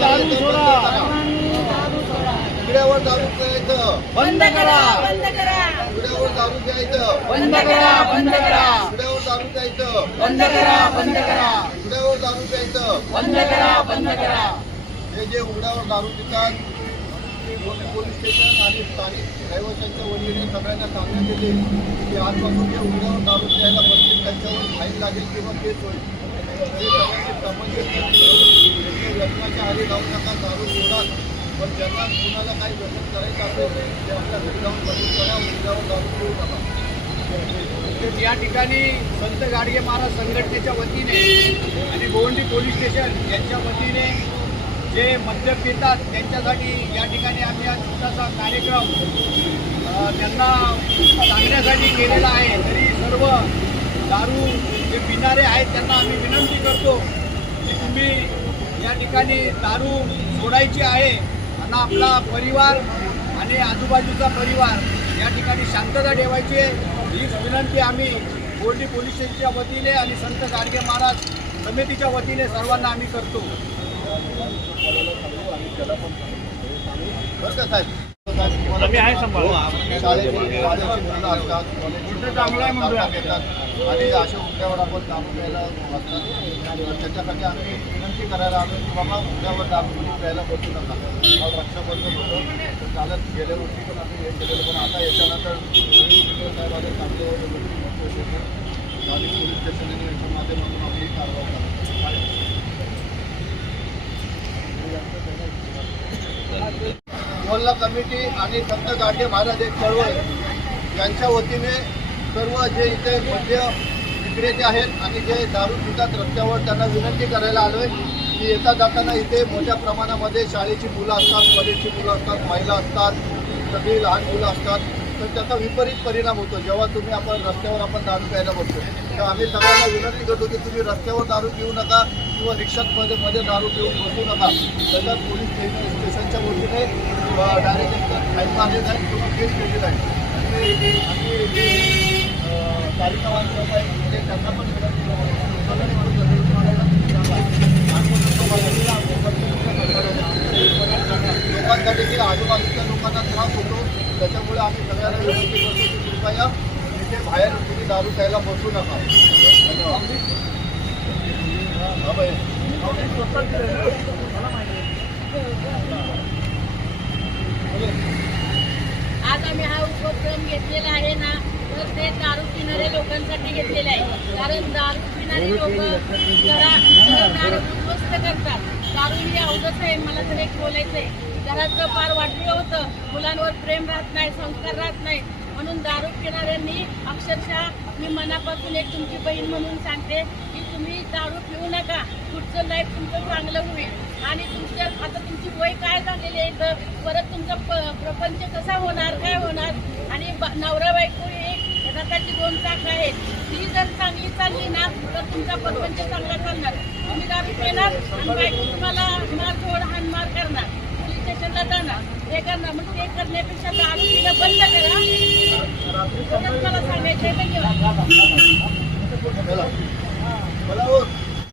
दारू सोडा, उघड्यावर दारू प्यायचं बंद करा, उघड्यावर दारू प्यायचं बंद करा, बंद करा, उघड्यावर दारू प्यायचं बंद करा, बंद करा, उघड्यावर दारू प्यायचं बंद करा, बंद करा. हे जे उघड्यावर दारू पितात पोलीस स्टेशन आणि स्थानिक रहिवाशांच्या वतीने सगळ्यांना सांगण्यात येते की आजपासून जे उघड्यावर दारू प्यायला बसतील त्यांच्यावर फाईन लागेल किंवा केस होईल. हे सगळ्यांची समस्या व्यसनाच्या आधी जाऊ नका, दारू सोडा. पण ज्यांना कुणाला काही व्यसन करायचं असेल ते आपल्या घरी जाऊन बसून करा, उघड्यावर दारू पिऊ नका. या ठिकाणी संत गाडगे महाराज संघटनेच्या वतीने आणि गोवंडी पोलीस स्टेशन यांच्या वतीने जे मद्य पितात त्यांच्यासाठी या ठिकाणी आम्ही आज छोटासा कार्यक्रम त्यांना सांगण्यासाठी केलेला आहे. तरी सर्व दारू जे पिणारे आहेत त्यांना आम्ही विनंती करतो की तुम्ही या ठिकाणी दारू सोडायची आहे आणि आपला परिवार आणि आजूबाजूचा परिवार या ठिकाणी शांतता ठेवायची आहे. हीच विनंती आम्ही गोवंडी पोलीस स्टेशनच्या वतीने आणि संत गाडगे महाराज समितीच्या वतीने सर्वांना आम्ही करतो. बरं का साहेब? आम्ही आहे सांभाळू. शाळेची मुलं असतात, चांगलं आहे म्हणून घेतात आणि अशा उघड्यावर आपण दारू प्यायला असतात. त्याच्यासाठी आम्ही विनंती करायला आलो की बाबा उघड्यावर दारू प्यायला बसू नका. रक्षाबंधन होतं तर चालत गेल्या वर्षी पण आम्ही हे केलेलं, पण आता याच्यानंतर साहेब आले चांगले स्थानिक पोलीस स्टेशन आणि याच्या माध्यमातून आपली कारवाई करतो. मोहल्ला कमिटी आणि संत गाडगे महाराज एक चळवळ यांच्या वतीने सर्व जे इथे मद्य विक्रेते आहेत आणि जे दारू पितात रस्त्यावर त्यांना विनंती करायला आलो आहे की येता जाताना इथे मोठ्या प्रमाणामध्ये शाळेची मुलं असतात, कॉलेजची मुलं असतात, महिला असतात, सगळी लहान मुलं असतात. तर त्याचा विपरीत परिणाम होतो जेव्हा तुम्ही रस्त्यावर आपण दारू प्यायला बसतो. तर आम्ही सगळ्यांना विनंती करतो की तुम्ही रस्त्यावर दारू पिऊ नका किंवा रिक्षामध्ये दारू पिऊन बसू नका. त्याच्यात पोलीस स्टेशनच्या वतीने डायरेक्ट फाईन मारलेला आहे किंवा केस केलेला आहे. तालिका वाचत आहे म्हणजे त्यांना पण लोकांचा देखील आजूबाजूच्या लोकांना त्रास होतो. त्याच्यामुळे आम्ही सगळ्यांना विनंती करतो की कृपया इथे बाहेर तुम्ही दारू प्यायला बसू नका. आज आम्ही हा उपक्रम घेतलेला आहे ना, तर ते दारू पिणाऱ्या लोकांसाठी घेतलेलं आहे. कारण दारू पिणारी लोक दारू उद्ध्वस्त करतात. दारू ही अवघड आहे. मला तर एक बोलायचं आहे, घराचं फार वाटलं होतं, मुलांवर प्रेम राहत नाही, संस्कार राहत नाही. म्हणून दारू पिणाऱ्यांनी अक्षरशः मी मनापासून एक तुमची बहीण म्हणून सांगते की तुम्ही दारू पिऊ नका. पुढचं लाईफ तुमचं चांगलं होईल आणि आता तुमची वय काय झालेली आहे, तर परत तुमचा प्रपंच कसा होणार, काय होणार. आणि नवरा बायको एक रथाची 2 चाक आहेत. ती जर चांगली चालली ना तर तुमचा प्रपंच चांगला चालणार. तुम्ही दारू पिणार आणि बायको तुम्हाला मारझोड हाणमार करणार, पोलीस स्टेशनला जाणार, हे करणार. मग ते करण्यापेक्षा दारू पिणं बंद करा. मला सांगायचं आहे. धन्यवाद.